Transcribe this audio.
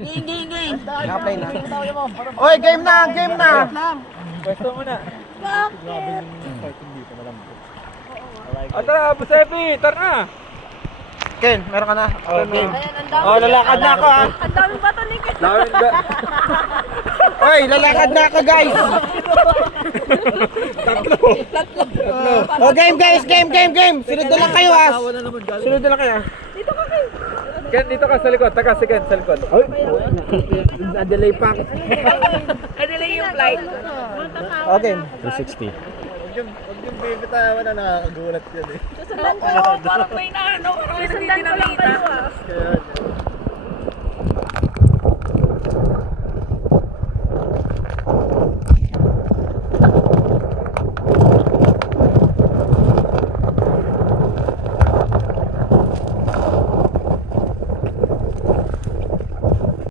Naka-play na. Oy, game na, game na. Pwesto muna. Bakit? Tara, Busepi, tara na. Ken, meron ka na. Oh, game. Ayan, ang dami. Oh, lalakad na ako ah. Ang daming bato ni Ken. Oy, lalakad na ako guys. Tatlo. Oh, game guys, game. Sunod na lang kayo ah. Sunod na lang kayo ah. Dito ka Ken. Ken, dito ka sa likod. Taka si Ken sa likod. Oy, na-delay pa. Nadelay yung flight. Okay. 360. Huwag yung baby tayo na nakakagulat yan eh. Susundan ko. Parang may naano. Parang may hindi nakita.